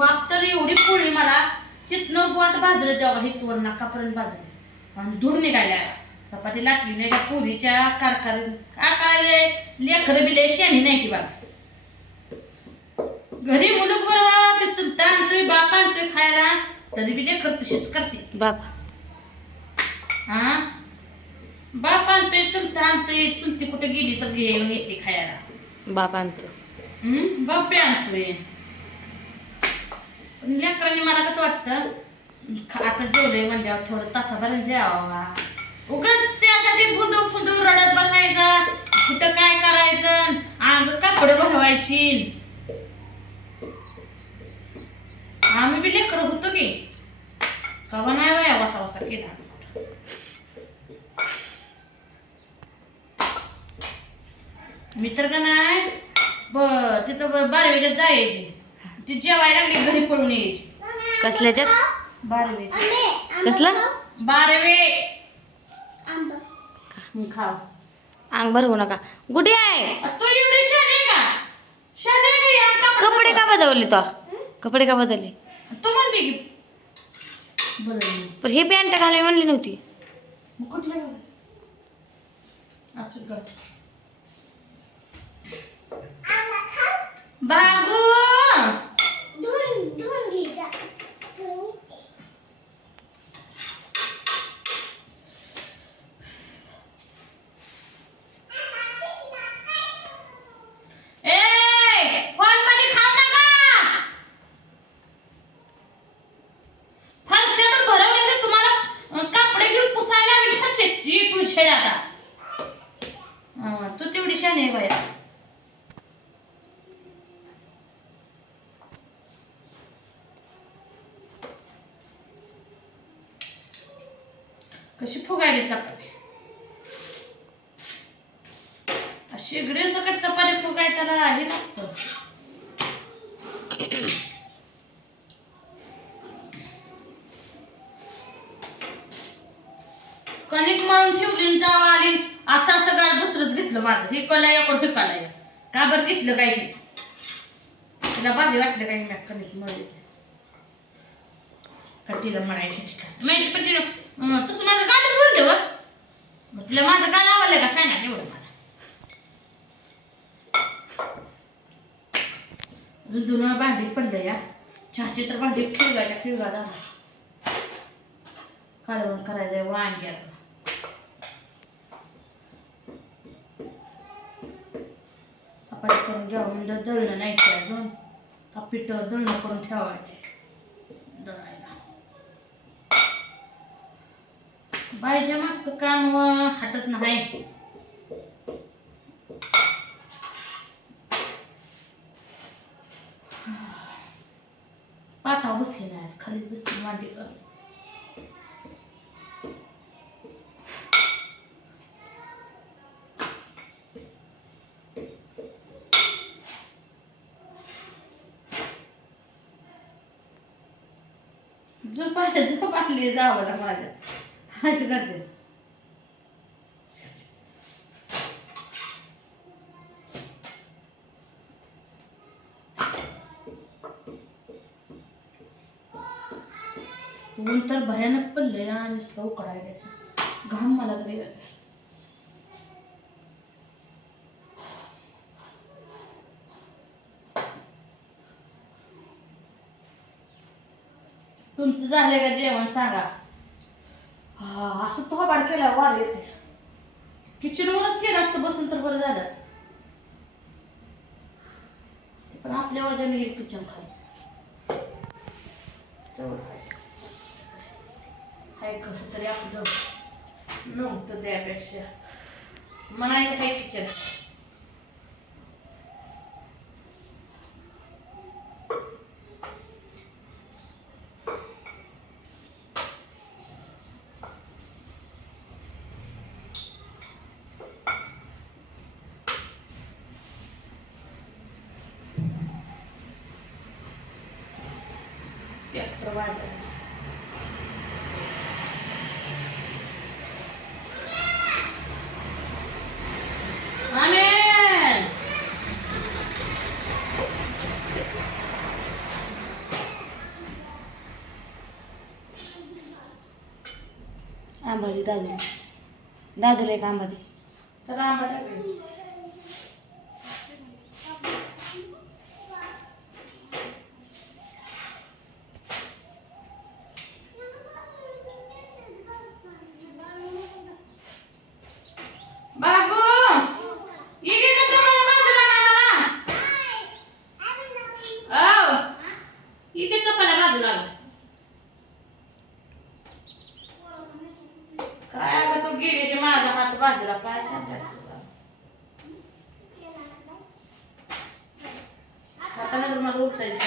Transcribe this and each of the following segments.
वाप तर एवढी पोळी मला हितनं बोट भाजलं तेव्हा हितवर नाकापर्यंत भाजले आणि धूर निघाल्या चपाती लाटली नाही त्या पुरीच्या कारखान्यात काय करायचंय लेकरं बिले शेणी नाही की बाबा घरी मुलूक बरोबर ते चुलता आणतोय बाप आणतोय खायला तरी बी लेकर तशीच करते बाप हा बाप आणतोय चुलता आणतोय चुलती कुठे गेली तर घेऊन येते खायला बाप आणतो बाप बी आणतोय पण लेकरांनी मला कसं वाटतं आता जेवलंय म्हणजे थोडं तासाभर जेवा उगाच त्यासाठी फुंदू फुंदू रडत बसायचं कुठं काय करायचं अंग कापड भरवायची आम्ही बी लेकर होतो की कवा नाही बाया वसा वसा केला मी तर का नाही तिथं बारवीच्यात जायची ती जेवायला लागली घरी पळून यायची कसल्याच्यात बारवीची कसला बारवे खाव अंग भरवू नका गुडी आहे तू एवढी शाने का शाने का कपडे का बदलले तो कपडे का बदलले तू म्हणते की बदलली पण हे पॅन्ट घालावी म्हणली नव्हती कुठलं असं कर बाबू तू तेवढी शाने आहे बाया कशी फुगायली चपाती शेगडी सकट चपाती फुगाय त्याला हे लागतं कणिक मळून ठेवली जाव आली असं असं गाड बुचरच घेतलं माझं हे कलाय कोण फेकालाय का बरं घेतलं काय हे तिला भारी वाटलं काय मी कणिक मळली का तिला म्हणायची ठिकाण माहिती पण तिला तसं माझं गाडच बोलले व मग तिला माझं गाणं आवडलं का सांगा तेवढं मला अजून दोन भांडी पडलं या चहाची तर भांडी खिळगा झाला कालवण करायचंय वांग्याचं चपाती करून घ्यावं म्हणजे दळणं नाही की अजून पीठ दळणं करून ठेवायचे दळायला बाईच्या मागचं काम हटत नाही पाठाव बसली नाही आज खालीच बसली मांडी कर झोप आली जावं माझ्या अशी करते ऊन तर भयानक पडले आणि नुसतं उकडायला घाम मला तरी येते तुमचं झालंय का जेवण सांगा हा असं तो बाड केला वार येते किचनवरच केलं असतं बसून तर बरं झालं असतं पण आपल्या वजाने गेली किचन खाली तेवढं काय कसं तरी आपलं नव्हतं त्यापेक्षा म्हणायचं काय किचन ट्रॅक्टर वाढलं आंबा दे दादू. दादूला एक आंबा दे. तर आंबा टाकायचा. बाबू ये की का चपात्या बाजूला लागा मला. ये की चपात्या बाजूला लागा. काय अगं तू गेली ते माझा हात बाजूला काय सांगायचं. हाताला तर मला उठायचं.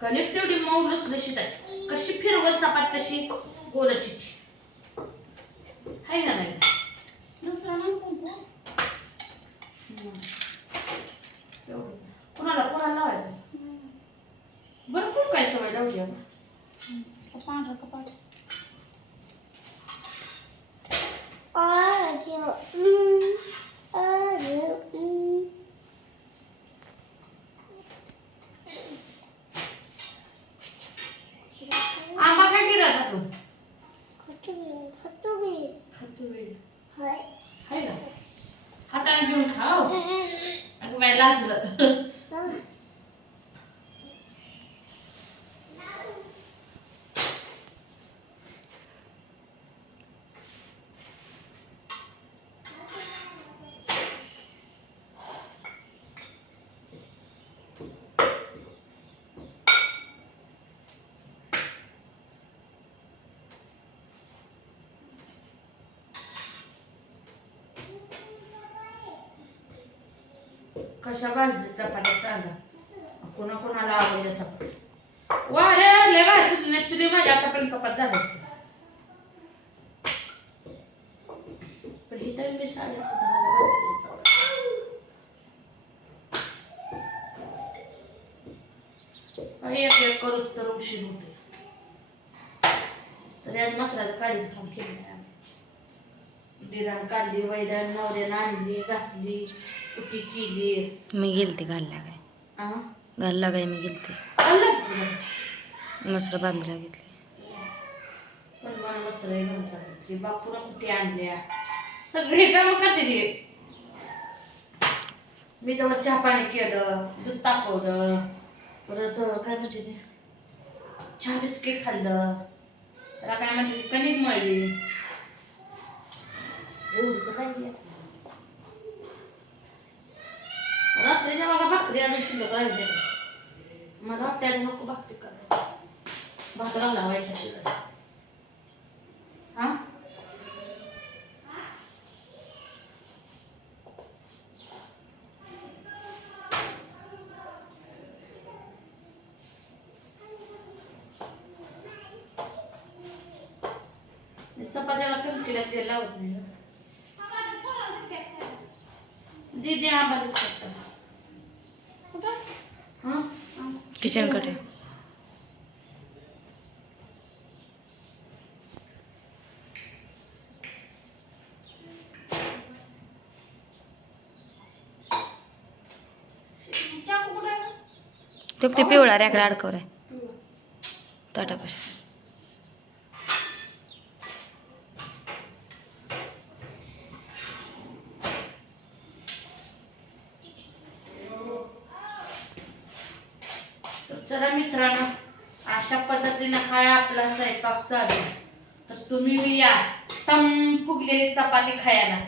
कणिक तेवढी मऊ लुसलुशीत आहे. कशी फिरवत चपात तशी गोलाची आहे का नाही. दुसरा नाही कुणाला कोणाला लावायचं. बरं कोण काय सवय लावली पांढरा कपाट. आंबा काय केला का तू. हाय का हाताने घेऊन खाऊ. अगं बाई लाजलं. कशा भाजी चपात्या सांगा. कोणा कोणाला आवडल्या चपात्या. वारे लय भाजी नॅचरली माझ्या आतापर्यंत चपात झाली असते. पण ही तर मी 10:30 वाजले. एक एक करूच तर उशीर होते. तरी आज मसाल्याचं काळीच काम केलं नाही आम्ही. दिराण काढली वैरण नवऱ्यानं आणली घातली कुटी केली. मी गेलते घालला काय घालला काय मी गेलते. मसरा बांधला घेतली. पण मला मस्त घालतात बापूला कुठे आणल्या सगळी कामं करते ती. मी तर चहा पाणी केलं दूध तापवलं परत काय म्हणते ते चहा बिस्किट खाल्लं. त्याला काय म्हणते कणिक मळली एवढी तर काय. रात्रीच्या बघा भाकरी अजून शिल्लक राहिली. मला वाटतं नको भाकरी करायची. भाकरा लावायचा शिल्लक. हा चपात्याला कणकीला तेल लावत नाही. दीदी आंबा किचन कडे ते पिवळा रॅकडे अडकवर आहे ताटापाशी. चला मित्रांनो अशा पद्धतीनं काय आपला स्वयंपाक चालू. तर तुम्ही बी या टम फुगलेली चपाती खायला.